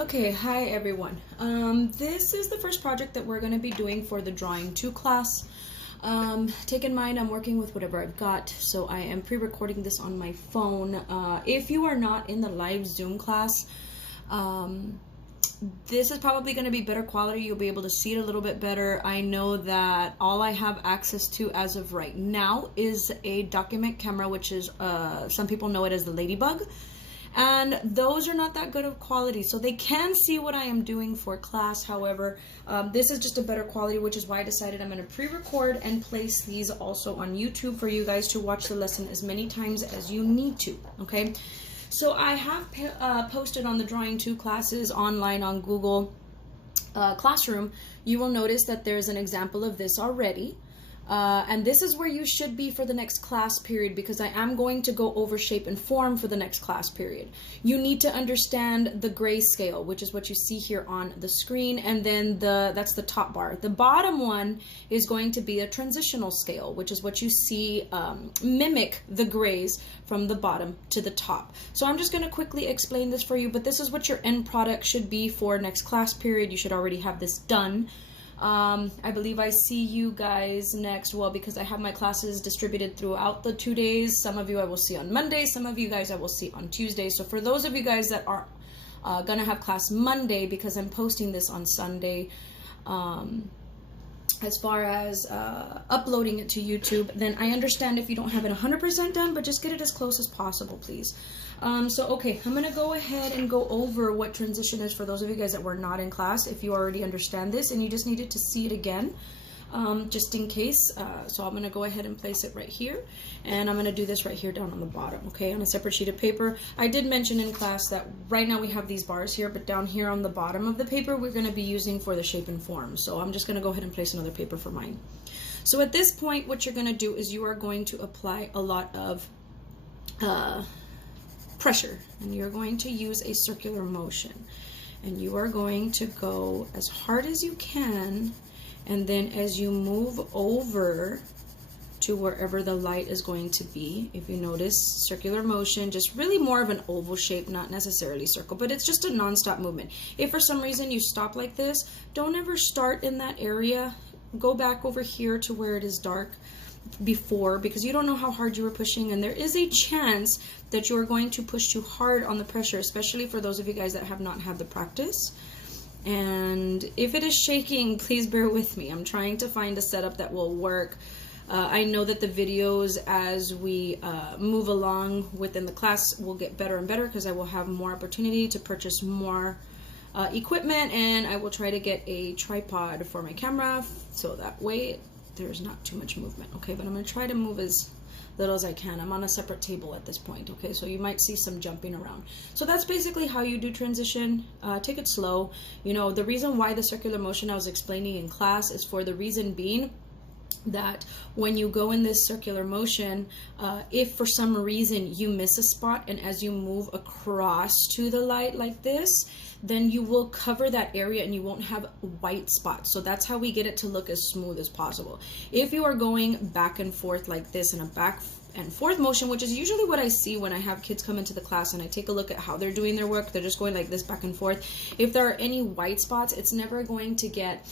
Okay, hi everyone. This is the first project that we're going to be doing for the Drawing 2 class. Take in mind I'm working with whatever I've got, so I am pre-recording this on my phone. If you are not in the live Zoom class, this is probably going to be better quality. You'll be able to see it a little bit better. I know that all I have access to as of right now is a document camera, which is, some people know it as the Ladybug. And those are not that good of quality, so they can see what I am doing for class. However, this is just a better quality, which is why I decided I'm going to pre-record and place these also on YouTube for you guys to watch the lesson as many times as you need to, okay? So I have posted on the Drawing 2 classes online on Google Classroom. You will notice that there's an example of this already. And this is where you should be for the next class period, because I am going to go over shape and form for the next class period. You need to understand the Grayscale, which is what you see here on the screen, and then that's the top bar. The bottom one is going to be a transitional scale, which is what you see mimic the grays from the bottom to the top. So I'm just going to quickly explain this for you, but this is what your end product should be for next class period. You should already have this done. I believe I see you guys next, well, because I have my classes distributed throughout the 2 days. Some of you I will see on Monday, some of you guys I will see on Tuesday. So for those of you guys that are gonna have class Monday, because I'm posting this on Sunday, as far as uploading it to YouTube, then I understand if you don't have it 100% done, but just get it as close as possible, please. So, okay, I'm going to go ahead and go over what transition is for those of you guys that were not in class, if you already understand this and you just needed to see it again, just in case. So I'm going to go ahead and place it right here, and I'm going to do this right here down on the bottom, okay, on a separate sheet of paper. I did mention in class that right now we have these bars here, but down here on the bottom of the paper we're going to be using for the shape and form. So I'm just going to go ahead and place another paper for mine. So at this point, what you're going to do is you are going to apply a lot of pressure, and you're going to use a circular motion, and you are going to go as hard as you can, and then as you move over to wherever the light is going to be, if you notice, circular motion, just really more of an oval shape, not necessarily circle, but it's just a non-stop movement. If for some reason you stop like this, don't ever start in that area. Go back over here to where it is dark before, because you don't know how hard you were pushing, and there is a chance that you are going to push too hard on the pressure, especially for those of you guys that have not had the practice. And if it is shaking, please bear with me. I'm trying to find a setup that will work. I know that the videos, as we move along within the class, will get better and better, because I will have more opportunity to purchase more equipment, and I will try to get a tripod for my camera, so that way there's not too much movement, okay? But I'm going to try to move as little as I can. I'm on a separate table at this point, okay? So you might see some jumping around. So that's basically how you do transition. Take it slow. You know, the reason why the circular motion I was explaining in class is for the reason being that when you go in this circular motion, if for some reason you miss a spot, and as you move across to the light like this, then you will cover that area and you won't have white spots. So that's how we get it to look as smooth as possible. If you are going back and forth like this in a back and forth motion, which is usually what I see when I have kids come into the class and I take a look at how they're doing their work, they're just going like this back and forth. If there are any white spots, it's never going to get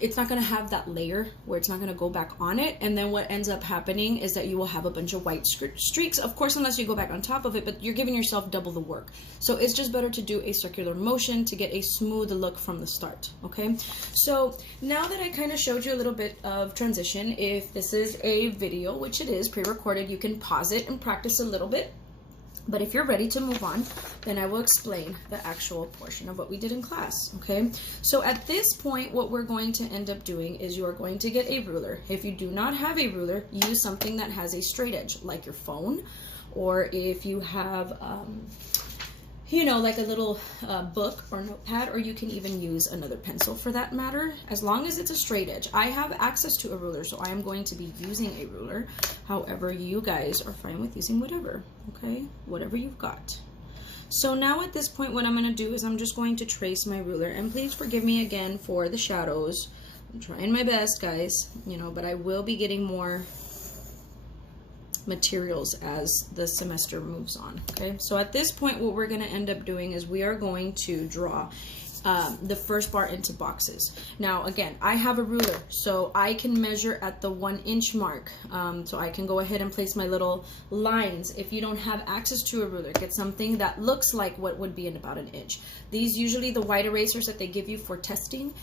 it's not going to have that layer where it's not going to go back on it, and then what ends up happening is that you will have a bunch of white streaks, of course, unless you go back on top of it, but you're giving yourself double the work. So it's just better to do a circular motion to get a smooth look from the start, okay? So now that I kind of showed you a little bit of transition, if this is a video, which it is pre-recorded, you can pause it and practice a little bit. But if you're ready to move on, then I will explain the actual portion of what we did in class, okay? So at this point, what we're going to end up doing is you are going to get a ruler. If you do not have a ruler, use something that has a straight edge, like your phone, or if you have, you know, like a little book or notepad, or you can even use another pencil for that matter, as long as it's a straight edge. I have access to a ruler, so I am going to be using a ruler. However, you guys are fine with using whatever, okay? Whatever you've got. So now at this point, what I'm going to do is I'm just going to trace my ruler, and please forgive me again for the shadows. I'm trying my best, guys, you know, but I will be getting more materials as the semester moves on. Okay, so at this point what we're going to end up doing is we are going to draw the first bar into boxes. Now again, I have a ruler, so I can measure at the 1 inch mark, so I can go ahead and place my little lines. If you don't have access to a ruler, get something that looks like what would be in about 1 inch. These, usually the white erasers that they give you for testing,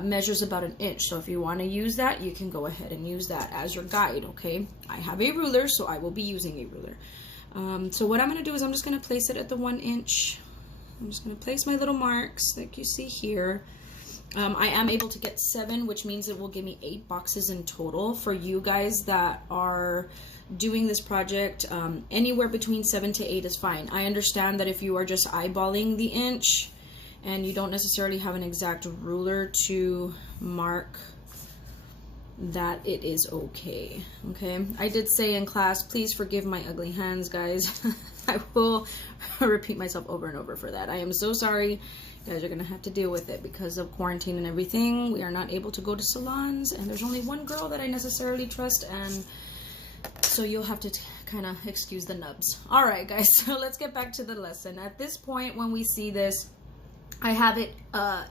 measures about 1 inch. So if you want to use that, you can go ahead and use that as your guide. Okay, I have a ruler, so I will be using a ruler. So what I'm going to do is I'm just going to place it at the 1 inch. I'm just going to place my little marks like you see here. I am able to get 7, which means it will give me 8 boxes in total. For you guys that are doing this project, anywhere between 7 to 8 is fine. I understand that if you are just eyeballing the inch and you don't necessarily have an exact ruler to mark, that it is okay. Okay, I did say in class, please forgive my ugly hands, guys. I will repeat myself over and over for that. I am so sorry. You guys are gonna have to deal with it because of quarantine and everything. We are not able to go to salons, and there's only one girl that I necessarily trust, and so you'll have to kind of excuse the nubs. All right, guys, so let's get back to the lesson. At this point, when we see this, I have it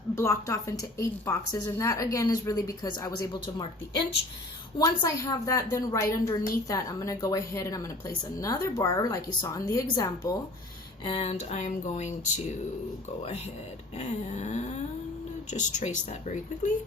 blocked off into 8 boxes, and that again is really because I was able to mark the inch. Once I have that, then right underneath that, I'm going to go ahead and I'm going to place another bar like you saw in the example, and I'm going to go ahead and just trace that very quickly.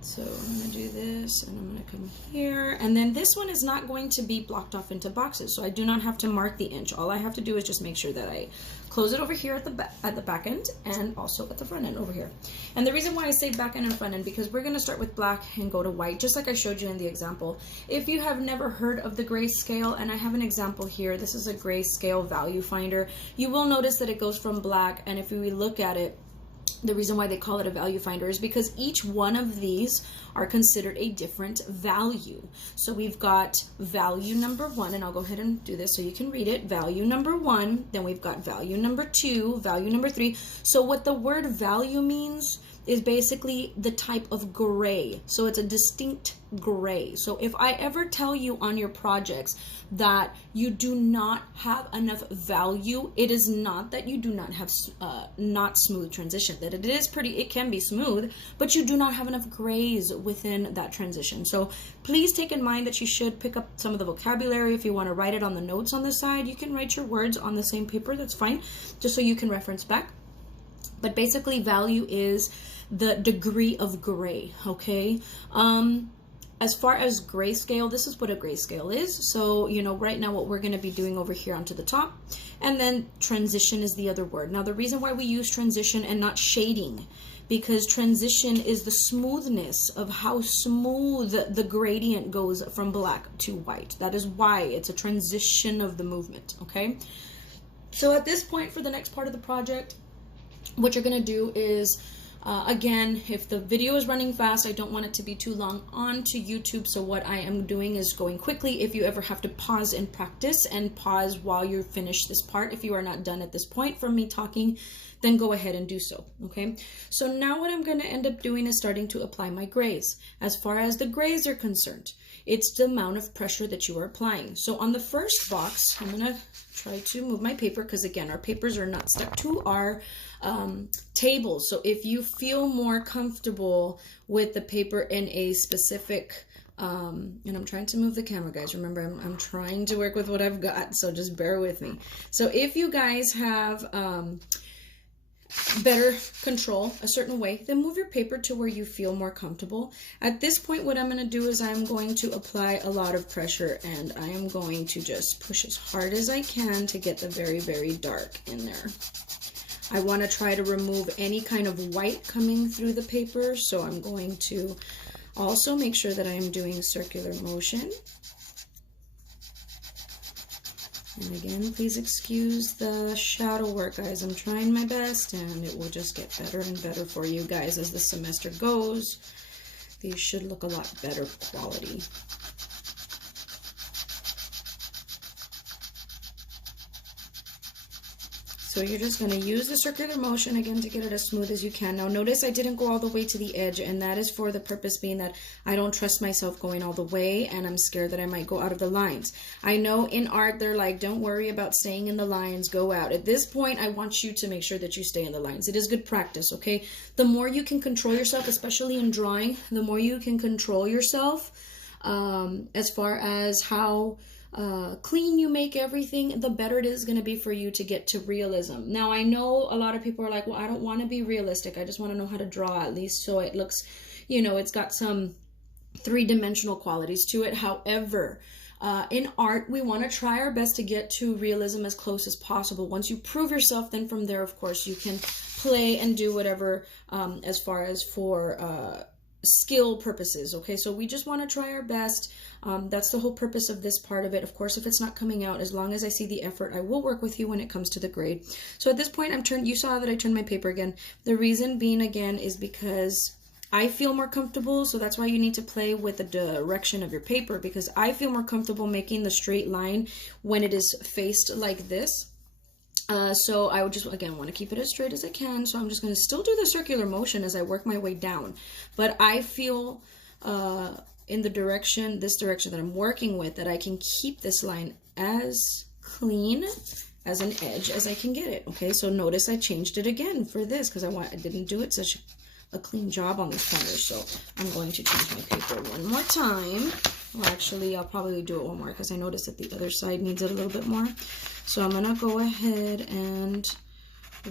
So I'm going to do this, and I'm going to come here, and then this one is not going to be blocked off into boxes, so I do not have to mark the inch. All I have to do is just make sure that I close it over here at the back end, and also at the front end over here. And the reason why I say back end and front end, because we're going to start with black and go to white, just like I showed you in the example. If you have never heard of the Grayscale, and I have an example here, this is a Grayscale value finder, you will notice that it goes from black, and if we look at it, the reason why they call it a value finder is because each one of these are considered a different value. So we've got value number 1, and I'll go ahead and do this so you can read it. Value number 1, then we've got value number 2, value number 3. So what the word value means is basically the type of gray. So it's a distinct gray. So if I ever tell you on your projects that you do not have enough value, it is not that you do not have not smooth transition, that it can be smooth, but you do not have enough grays within that transition. So please take in mind that you should pick up some of the vocabulary. If you want to write it on the notes on the side, you can write your words on the same paper, that's fine, just so you can reference back. But basically value is the degree of gray, okay? As far as grayscale, this is what a grayscale is. So, you know, right now what we're going to be doing over here onto the top, and then transition is the other word. Now, the reason why we use transition and not shading, because transition is the smoothness of how smooth the gradient goes from black to white. That is why it's a transition of the movement, okay? So at this point, for the next part of the project, what you're going to do is, again, if the video is running fast, I don't want it to be too long onto YouTube. So what I am doing is going quickly. If you ever have to pause and practice, and pause while you finish this part, if you are not done at this point from me talking, then go ahead and do so, okay? So now what I'm going to end up doing is starting to apply my grays. As far as the grays are concerned, it's the amount of pressure that you are applying. So on the first box, I'm going to try to move my paper, because again, our papers are not stuck to our tables. So if you feel more comfortable with the paper in a specific, and I'm trying to move the camera, guys. Remember, I'm trying to work with what I've got, so just bear with me. So if you guys have better control a certain way, then move your paper to where you feel more comfortable. At this point, what I'm going to do is I'm going to apply a lot of pressure, and I am going to just push as hard as I can to get the very, very dark in there. I want to try to remove any kind of white coming through the paper, so I'm going to also make sure that I am doing circular motion. And again, please excuse the shadow work, guys. I'm trying my best, and it will just get better and better for you guys as the semester goes. These should look a lot better quality. So you're just going to use the circular motion again to get it as smooth as you can. Now notice I didn't go all the way to the edge, and that is for the purpose being that I don't trust myself going all the way, and I'm scared that I might go out of the lines. I know in art they're like, don't worry about staying in the lines, go out. At this point, I want you to make sure that you stay in the lines. It is good practice, okay? The more you can control yourself, especially in drawing, the more you can control yourself as far as how clean you make everything, the better it is going to be for you to get to realism. Now, I know a lot of people are like, well, I don't want to be realistic. I just want to know how to draw at least so it looks, you know, it's got some three-dimensional qualities to it. However, in art, we want to try our best to get to realism as close as possible. Once you prove yourself, then from there, of course, you can play and do whatever as far as for skill purposes. Okay, so we just want to try our best. That's the whole purpose of this part of it. Of course, if it's not coming out, as long as I see the effort, I will work with you when it comes to the grade. So at this point, you saw that I turned my paper again. The reason being again is because I feel more comfortable, so that's why you need to play with the direction of your paper, because I feel more comfortable making the straight line when it is faced like this. So I would just, again, want to keep it as straight as I can. So I'm just going to still do the circular motion as I work my way down. But I feel in the direction, this direction that I'm working with, that I can keep this line as clean as an edge as I can get it. Okay, so notice I changed it again for this because I didn't do it such a clean job on these corners. So I'm going to change my paper one more time. Well, actually, I'll probably do it one more because I noticed that the other side needs it a little bit more. So I'm going to go ahead and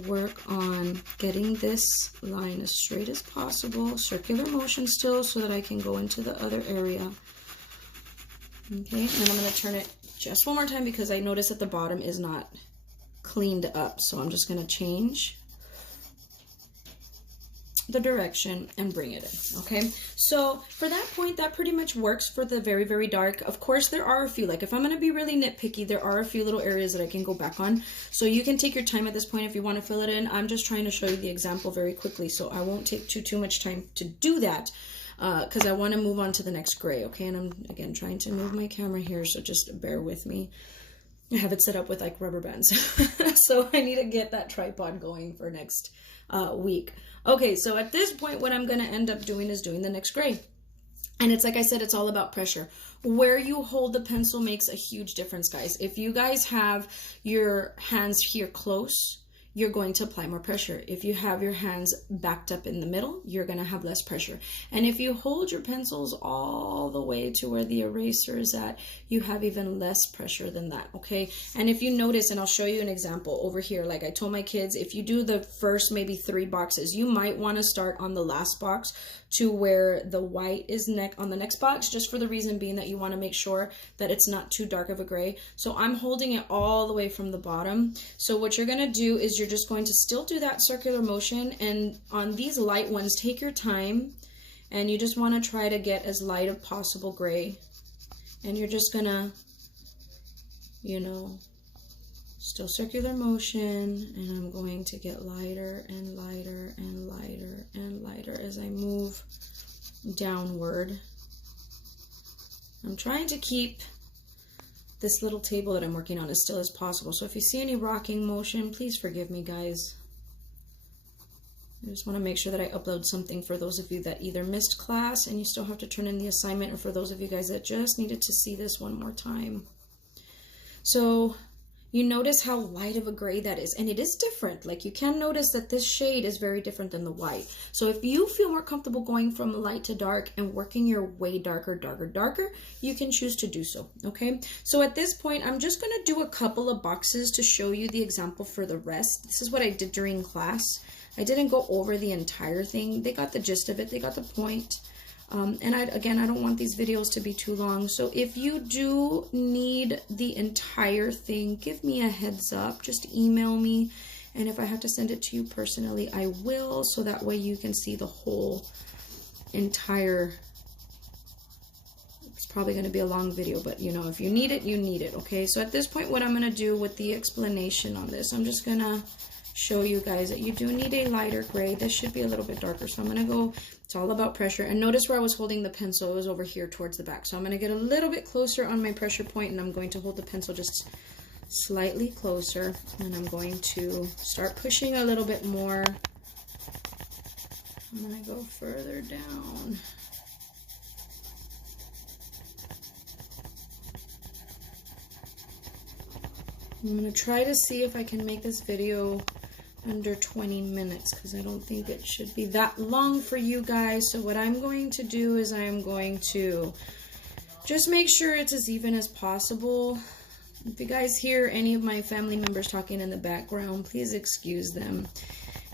work on getting this line as straight as possible. Circular motion still so that I can go into the other area. Okay, and I'm going to turn it just one more time because I noticed that the bottom is not cleaned up. So I'm just going to change the direction and bring it in. Okay, so for that point, that pretty much works for the very, very dark. Of course, there are a few, like if I'm going to be really nitpicky, there are a few little areas that I can go back on. So you can take your time at this point if you want to fill it in. I'm just trying to show you the example very quickly, so I won't take too much time to do that because I want to move on to the next gray. Okay, and I'm again trying to move my camera here, so just bear with me. I have it set up with like rubber bands. So I need to get that tripod going for next week. Okay, so at this point, what I'm going to end up doing is doing the next gray. And it's like I said, it's all about pressure. Where you hold the pencil makes a huge difference, guys. If you guys have your hands here close, you're going to apply more pressure. If you have your hands backed up in the middle, you're going to have less pressure. And if you hold your pencils all the way to where the eraser is at, you have even less pressure than that, okay? And if you notice, and I'll show you an example over here, like I told my kids, if you do the first maybe 3 boxes, you might want to start on the last box to where the white is on the next box, just for the reason being that you want to make sure that it's not too dark of a gray. So I'm holding it all the way from the bottom. So what you're going to do is you're just going to still do that circular motion, and on these light ones, take your time, and you just want to try to get as light as possible gray, and you're just gonna, you know, still circular motion, and I'm going to get lighter and lighter and lighter and lighter as I move downward. I'm trying to keep this little table that I'm working on as still as possible. So if you see any rocking motion, please forgive me, guys. I just want to make sure that I upload something for those of you that either missed class and you still have to turn in the assignment, or for those of you guys that just needed to see this one more time. So you notice how light of a gray that is, and it is different. Like you can notice that this shade is very different than the white. So if you feel more comfortable going from light to dark and working your way darker, you can choose to do so, okay? So at this point, I'm just gonna do a couple of boxes to show you the example for the rest. This is what I did during class. I didn't go over the entire thing. They got the gist of it, they got the point. And again, I don't want these videos to be too long. So if you do need the entire thing, give me a heads up. Just email me. And if I have to send it to you personally, I will. So that way you can see the whole entire. It's probably going to be a long video, but you know, if you need it, you need it. Okay. So at this point, what I'm going to do with the explanation on this, I'm just going to show you guys that you do need a lighter gray. This should be a little bit darker. So I'm going to go, it's all about pressure. And notice where I was holding the pencil, it was over here towards the back. So I'm going to get a little bit closer on my pressure point, and I'm going to hold the pencil just slightly closer, and I'm going to start pushing a little bit more. I'm going to go further down. I'm going to try to see if I can make this video under 20 minutes because I don't think it should be that long for you guys. So what I'm going to do is I am going to just make sure it's as even as possible. If you guys hear any of my family members talking in the background, please excuse them.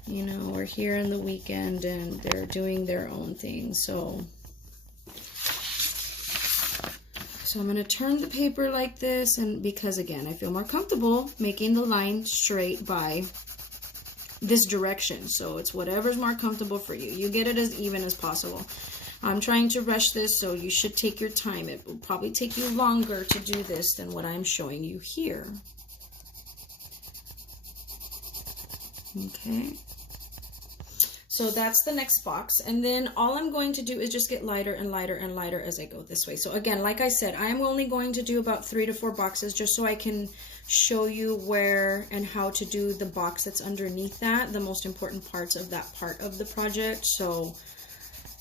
You know, we're here in the weekend and they're doing their own thing. So I'm going to turn the paper like this, and because again, I feel more comfortable making the line straight by this direction. So it's whatever's more comfortable for you. You get it as even as possible. I'm trying to rush this, so you should take your time. It will probably take you longer to do this than what I'm showing you here. Okay. So that's the next box, and then all I'm going to do is just get lighter and lighter and lighter as I go this way. So again, like I said, I am only going to do about 3 to 4 boxes just so I can show you where and how to do the box that's underneath that, the most important parts of that part of the project. So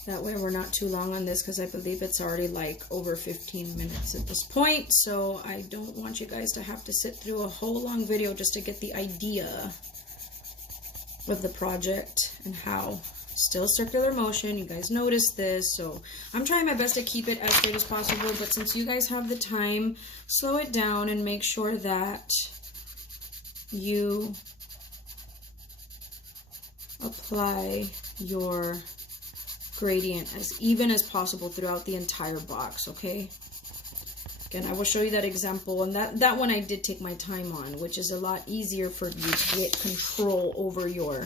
that way we're not too long on this, because I believe it's already like over 15 minutes at this point. So I don't want you guys to have to sit through a whole long video just to get the idea of the project and how. Still circular motion, you guys noticed this, so I'm trying my best to keep it as straight as possible, but since you guys have the time, slow it down and make sure that you apply your gradient as even as possible throughout the entire box, okay? Again, I will show you that example, and that one I did take my time on, which is a lot easier for you to get control over your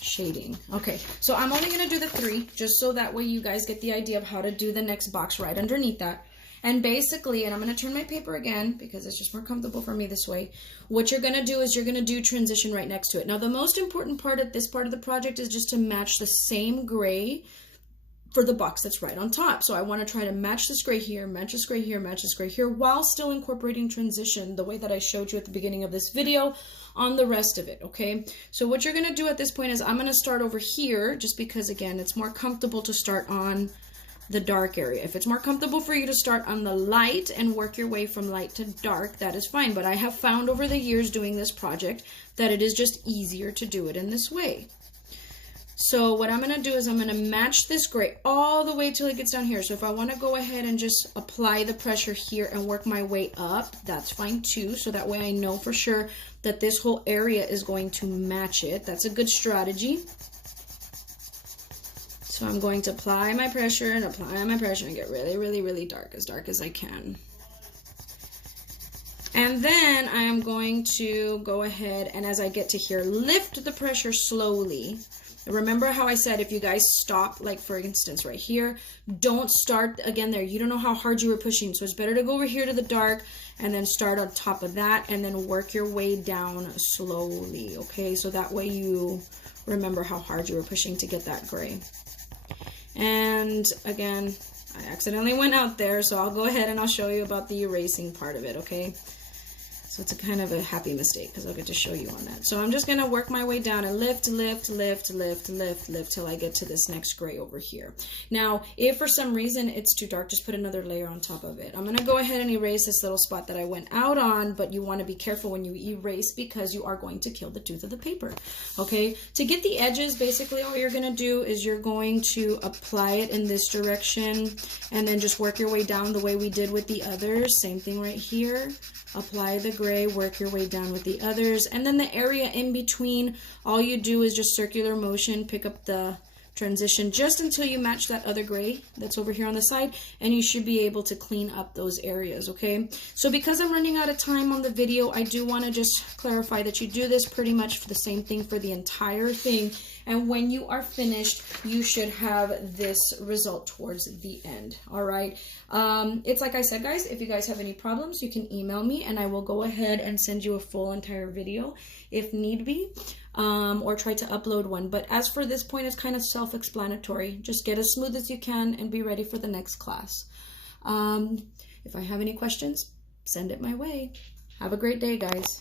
shading. Okay, so I'm only going to do the 3, just so that way you guys get the idea of how to do the next box right underneath that. And basically, and I'm going to turn my paper again because it's just more comfortable for me this way, what you're going to do is you're going to do transition right next to it. Now, the most important part at this part of the project is just to match the same gray for the box that's right on top. So I want to try to match this gray here, match this gray here, match this gray here, while still incorporating transition the way that I showed you at the beginning of this video on the rest of it, okay? So what you're going to do at this point is I'm going to start over here, just because, again, it's more comfortable to start on the dark area. If it's more comfortable for you to start on the light and work your way from light to dark, that is fine. But I have found over the years doing this project that it is just easier to do it in this way. So what I'm going to do is I'm going to match this gray all the way till it gets down here. So if I want to go ahead and just apply the pressure here and work my way up, that's fine too. So that way I know for sure that this whole area is going to match it. That's a good strategy. So I'm going to apply my pressure and get really, really, really dark as I can. And then I am going to go ahead and, as I get to here, lift the pressure slowly. Remember how I said if you guys stop, like for instance right here, don't start again there. You don't know how hard you were pushing, so it's better to go over here to the dark and then start on top of that and then work your way down slowly, okay? So that way you remember how hard you were pushing to get that gray. And again, I accidentally went out there, so I'll go ahead and I'll show you about the erasing part of it, okay? So it's a kind of a happy mistake because I'll get to show you on that. So I'm just going to work my way down and lift, lift, lift, lift, lift, lift till I get to this next gray over here. Now, if for some reason it's too dark, just put another layer on top of it. I'm going to go ahead and erase this little spot that I went out on, but you want to be careful when you erase because you are going to kill the tooth of the paper. Okay, to get the edges, basically all you're going to do is you're going to apply it in this direction and then just work your way down the way we did with the others. Same thing right here. Apply the gray, work your way down with the others, and then the area in between, all you do is just circular motion, pick up the transition just until you match that other gray that's over here on the side, and you should be able to clean up those areas, okay? So because I'm running out of time on the video, I do want to just clarify that you do this pretty much for the same thing for the entire thing, and when you are finished, you should have this result towards the end, all right? It's like I said, guys, if you guys have any problems, you can email me, and I will go ahead and send you a full entire video if need be. Or try to upload one. But as for this point, it's kind of self-explanatory. Just get as smooth as you can and be ready for the next class. If I have any questions, send it my way. Have a great day, guys.